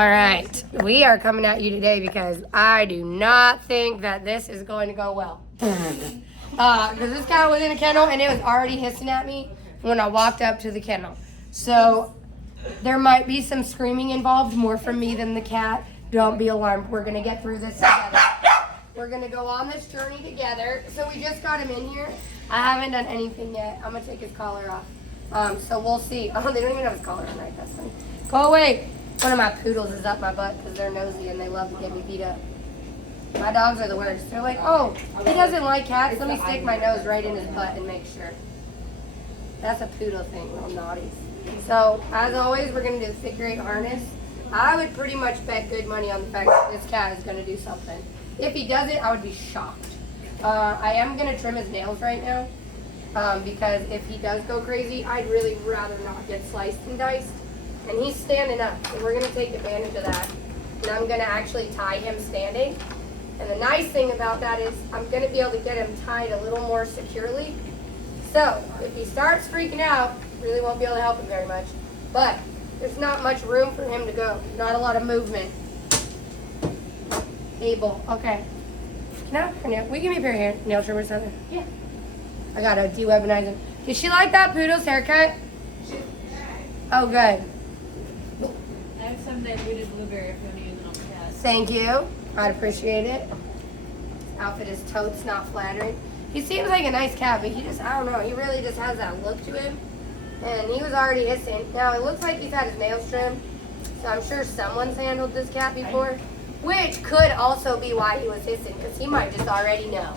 All right, we are coming at you today because I do not think that this is going to go well. Because this cat was in a kennel and it was already hissing at me when I walked up to the kennel. So there might be some screaming involved, more from me than the cat. Don't be alarmed. We're going to get through this together. We're going to go on this journey together. So we just got him in here. I haven't done anything yet. I'm going to take his collar off. So we'll see. Oh, they don't even have his collar on right. That's funny. Go away. One of my poodles is up my butt because they're nosy and they love to get me beat up. My dogs are the worst. They're like, oh, he doesn't like cats. Let me stick my nose right in his butt and make sure. That's a poodle thing, little naughties. So, as always, we're going to do the figure 8 harness. I would pretty much bet good money on the fact that this cat is going to do something. If he does it, I would be shocked. I am going to trim his nails right now because if he does go crazy, I'd really rather not get sliced and diced. And he's standing up, so we're going to take advantage of that. And I'm going to actually tie him standing. And the nice thing about that is I'm going to be able to get him tied a little more securely. So if he starts freaking out, really won't be able to help him very much. But there's not much room for him to go. Not a lot of movement. Abel, okay. We give me a pair of nail trimmers, Heather? Yeah. I got to de-weaponize him. Did she like that poodle's haircut? Oh, good. I have some diluted blueberry if you want to use it on the cat. Thank you. I'd appreciate it. His outfit is totes not flattering. He seems like a nice cat, but he just, I don't know, he really just has that look to him. And he was already hissing. Now, it looks like he's had his nails trimmed, so I'm sure someone's handled this cat before, which could also be why he was hissing, because he might just already know.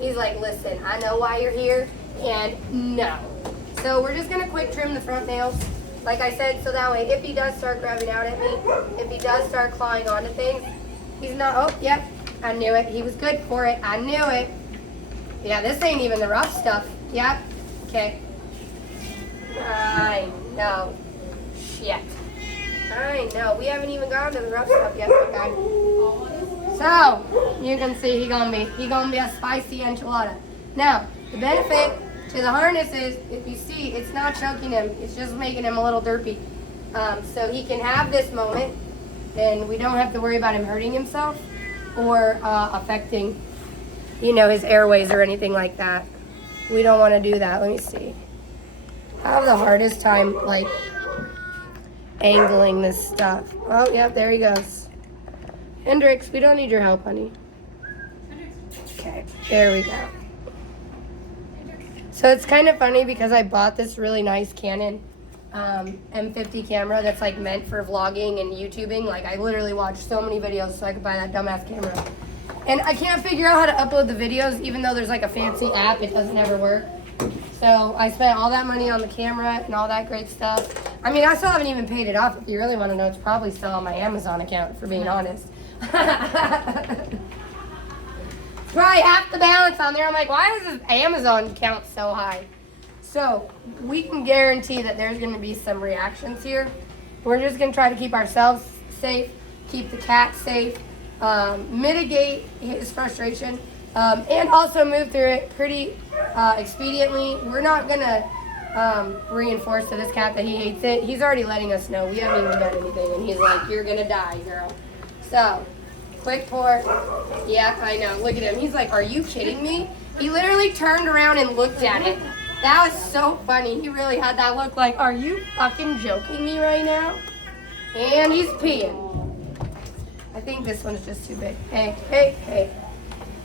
He's like, listen, I know why you're here, and no. So we're just going to quick trim the front nails. Like I said, so that way, if he does start grabbing out at me, if he does start clawing onto things, he's not, oh, yep, I knew it. He was good for it. I knew it. Yeah, this ain't even the rough stuff. Yep, okay. I know. Shit. I know. We haven't even gone to the rough stuff yet, my guy. So, you can see he gonna be a spicy enchilada. Now, the benefit to the harness is, if you see, it's not choking him. It's just making him a little derpy. So he can have this moment, and we don't have to worry about him hurting himself or affecting, his airways or anything like that. We don't want to do that. Let me see. I have the hardest time, angling this stuff. Oh, yep, there he goes. Hendrix, we don't need your help, honey. Okay, there we go. So it's kind of funny because I bought this really nice Canon M50 camera that's meant for vlogging and YouTubing. I literally watched so many videos so I could buy that dumbass camera. And I can't figure out how to upload the videos, even though there's a fancy app, it doesn't ever work. So I spent all that money on the camera and all that great stuff. I mean, I still haven't even paid it off. If you really want to know, it's probably still on my Amazon account, for being honest. Probably half the balance on there. I'm like, why is this Amazon account so high? So we can guarantee that there's going to be some reactions here. We're just going to try to keep ourselves safe, keep the cat safe, mitigate his frustration, and also move through it pretty expediently. We're not going to reinforce to this cat that he hates it. He's already letting us know. We haven't even done anything, and he's like, you're going to die, girl. So, quick pour. Yeah, I know. Look at him. He's like, are you kidding me? He literally turned around and looked at it. That was so funny. He really had that look like, are you fucking joking me right now? And he's peeing. I think this one's just too big. Hey, hey, hey.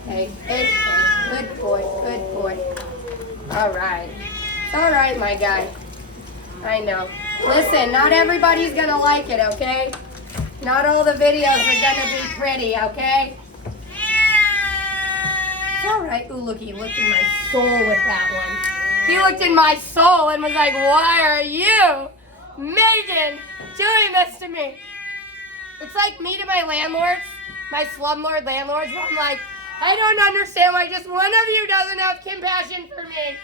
Hey, hey, hey. Good boy, good boy. All right. It's all right, my guy. I know. Listen, not everybody's going to like it, okay? Not all the videos are going to be pretty, okay? It's all right. Ooh, look, he looked in my soul with that one. He looked in my soul and was like, why are you, Megan, doing this to me? It's like me to my landlords, my slumlord landlords, where I'm like, I don't understand why just one of you doesn't have compassion for me.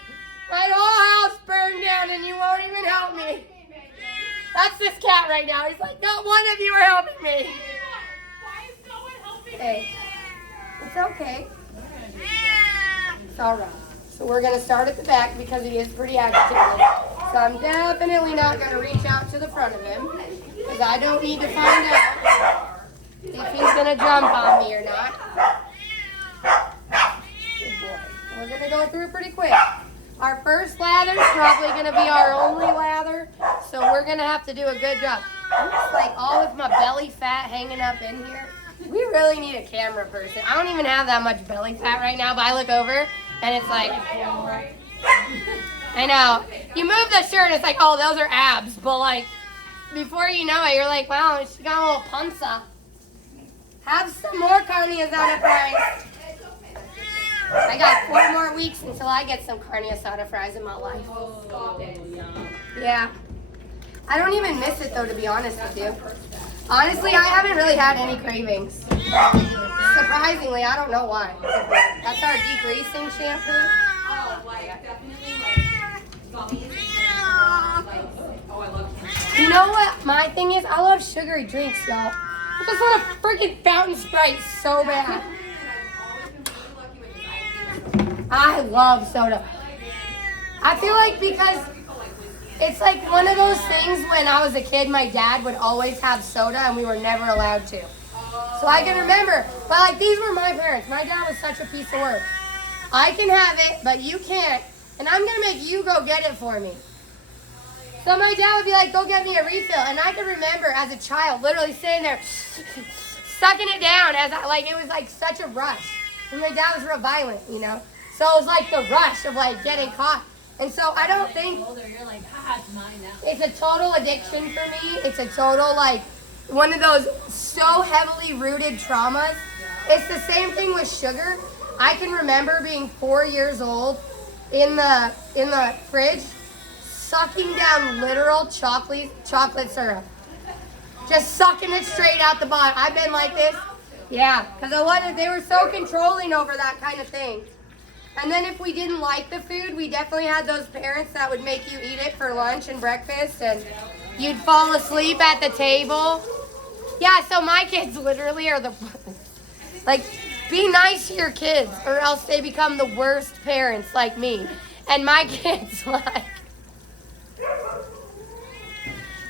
My whole house burned down and you won't even help me. That's this cat right now. He's like, not one of you are helping me. Why is no one helping me? Hey, it's okay. It's all right. So we're going to start at the back because he is pretty agitated. So I'm definitely not going to reach out to the front of him because I don't need to find out gonna jump on me or not. Good boy. We're gonna go through pretty quick. Our first lather's probably gonna be our only lather, so we're gonna have to do a good job. I'm just like all of my belly fat hanging up in here. We really need a camera person. I don't even have that much belly fat right now, but I look over and it's like, I know. You move the shirt, it's like, oh, those are abs, but like, before you know it, you're like, wow, she got a little punza. Have some more carne asada fries. I got 4 more weeks until I get some carne asada fries in my life. Yeah. I don't even miss it though, to be honest with you. Honestly, I haven't really had any cravings. Surprisingly, I don't know why. That's our degreasing shampoo. Oh, like definitely like gummies and like, oh, I love candy. You know what my thing is? I love sugary drinks, y'all. I just want a freaking fountain Sprite so bad. I love soda. I feel like because it's like one of those things when I was a kid, my dad would always have soda and we were never allowed to. So I can remember, but like these were my parents. My dad was such a piece of work. I can have it, but you can't. And I'm gonna make you go get it for me. So my dad would be like, go get me a refill. And I can remember as a child literally sitting there sucking it down as I, like, it was like such a rush. And my dad was real violent, you know? So it was like the rush of like getting caught. And so I don't think Older, you're like, haha, it's mine now. it's a total addiction for me. It's a total like one of those so heavily rooted traumas. It's the same thing with sugar. I can remember being 4 years old in the fridge, sucking down literal chocolate syrup. Just sucking it straight out the bottom. I've been like this. Yeah, because they were so controlling over that kind of thing. And then if we didn't like the food, we definitely had those parents that would make you eat it for lunch and breakfast, and you'd fall asleep at the table. Yeah, so my kids literally are like, be nice to your kids or else they become the worst parents like me. And my kids, like,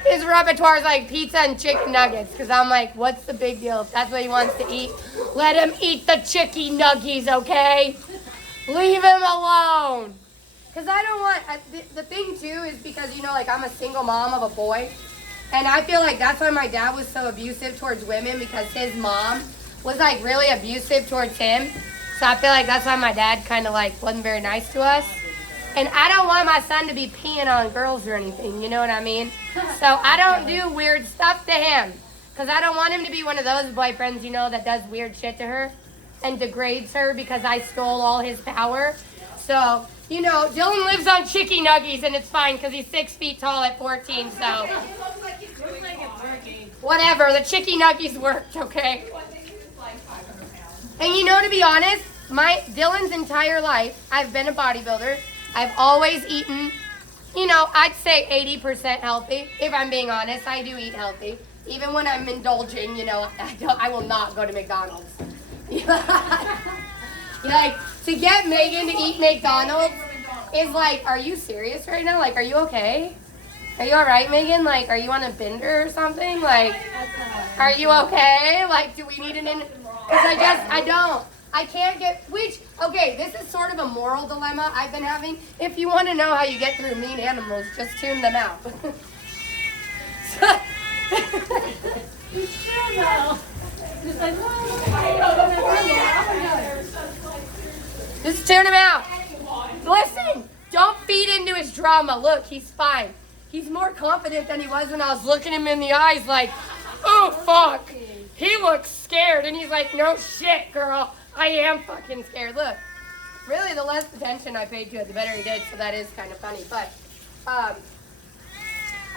his repertoire is like pizza and chicken nuggets, because I'm like, what's the big deal? If that's what he wants to eat, let him eat the chicken nuggies, okay? Leave him alone. Because I don't want, the thing too is because, you know, like I'm a single mom of a boy. And I feel like that's why my dad was so abusive towards women, because his mom was like really abusive towards him. So I feel like that's why my dad kind of like wasn't very nice to us. And I don't want my son to be peeing on girls or anything, you know what I mean? So I don't do weird stuff to him. Because I don't want him to be one of those boyfriends, you know, that does weird shit to her and degrades her because I stole all his power. So, you know, Dylan lives on chicken nuggies and it's fine because he's 6 feet tall at 14, so. Whatever, the chicken nuggies worked, okay? And you know, to be honest, Dylan's entire life, I've been a bodybuilder. I've always eaten, you know, I'd say 80% healthy. If I'm being honest, I do eat healthy. Even when I'm indulging, you know, I will not go to McDonald's. Like, to get Megan to eat McDonald's is like, are you serious right now? Like, are you okay? Are you all right, Megan? Like, are you on a bender or something? Like, are you okay? Like, do we need an because I can't get, okay, this is sort of a moral dilemma I've been having. If you want to know how you get through mean animals, just tune them out. Just tune him out. Listen, don't feed into his drama. Look, he's fine. He's more confident than he was when I was looking him in the eyes like, oh, fuck. He looks scared, and he's like, no shit, girl. I am fucking scared. Look, really, the less attention I paid to it, the better he did, so that is kind of funny. But I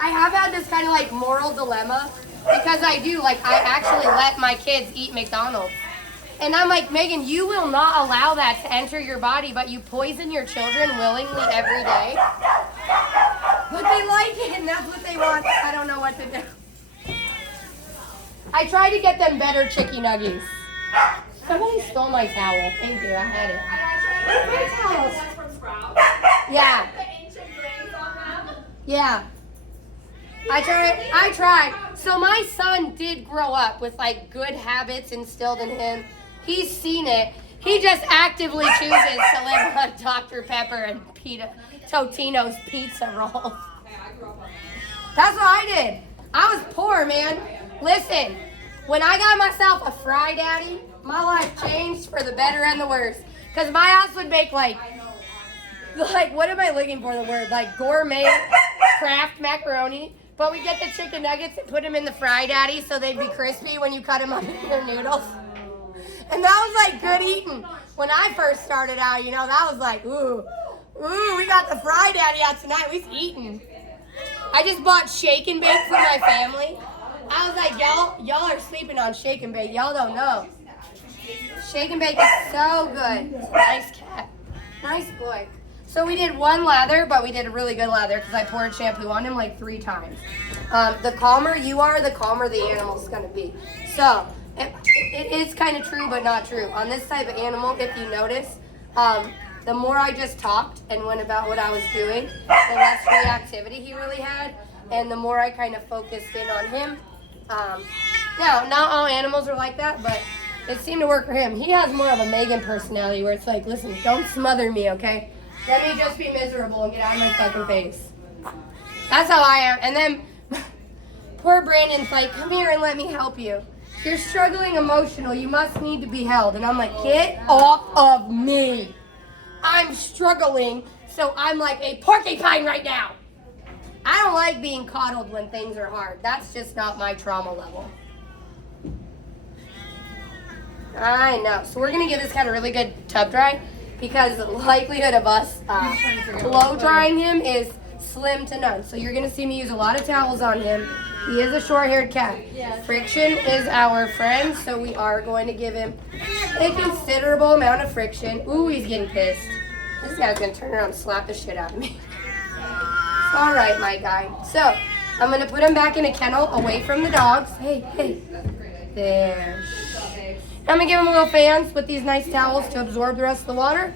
have had this kind of, like, moral dilemma because I do. Like, I actually let my kids eat McDonald's. And I'm like, Megan, you will not allow that to enter your body, but you poison your children willingly every day. But they like it, and that's what they want. I don't know what to do. I try to get them better chicken nuggies. Somebody stole my towel. Thank you, I had it. My towels. Yeah. Yeah. I tried. So my son did grow up with like good habits instilled in him. He's seen it. He just actively chooses to live on Dr. Pepper and Totino's pizza rolls. That's what I did. I was poor, man. Listen, when I got myself a fry daddy, my life changed for the better and the worse. Because my house would make like, what am I looking for the word? Like gourmet Kraft macaroni. But we get the chicken nuggets and put them in the fry daddy so they'd be crispy when you cut them up in your noodles. And that was like good eating. When I first started out, you know, that was like, ooh, we got the fry daddy out tonight. We's eating. I just bought shake and bake for my family. I was like, y'all are sleeping on shake and bake. Y'all don't know. Shake and bake is so good. Nice cat. Nice boy. So we did one lather, but we did a really good lather because I poured shampoo on him like 3 times. The calmer you are, the calmer the animal's going to be. So it is kind of true, but not true. On this type of animal, if you notice, the more I just talked and went about what I was doing, the less reactivity he really had, and the more I kind of focused in on him. Now, not all animals are like that, but it seemed to work for him. He has more of a Megan personality where it's like, listen, don't smother me, okay? Let me just be miserable and get out of my fucking face. That's how I am. And then poor Brandon's like, come here and let me help you. You're struggling emotional. You must need to be held. And I'm like, get off of me. I'm struggling, so I'm like a porcupine right now. I don't like being coddled when things are hard. That's just not my trauma level. I know. So we're going to give this cat a really good tub dry because the likelihood of us blow drying him is slim to none. So you're going to see me use a lot of towels on him. He is a short-haired cat. Friction is our friend, so we are going to give him a considerable amount of friction. Ooh, he's getting pissed. This guy's going to turn around and slap the shit out of me. All right, my guy. So I'm going to put him back in a kennel away from the dogs. Hey. There. I'm going to give him little fans with these nice towels to absorb the rest of the water.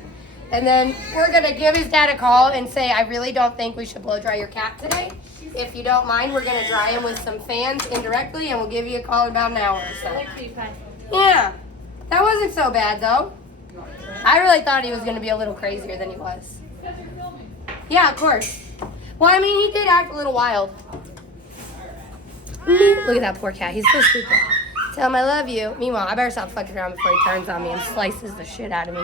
And then we're going to give his dad a call and say, I really don't think we should blow dry your cat today. If you don't mind, we're going to dry him with some fans indirectly, and we'll give you a call in about an hour or so. Yeah. That wasn't so bad, though. I really thought he was going to be a little crazier than he was. Yeah, of course. Well, I mean, he did act a little wild. Look at that poor cat. He's so stupid. Tell him I love you. Meanwhile, I better stop fucking around before he turns on me and slices the shit out of me.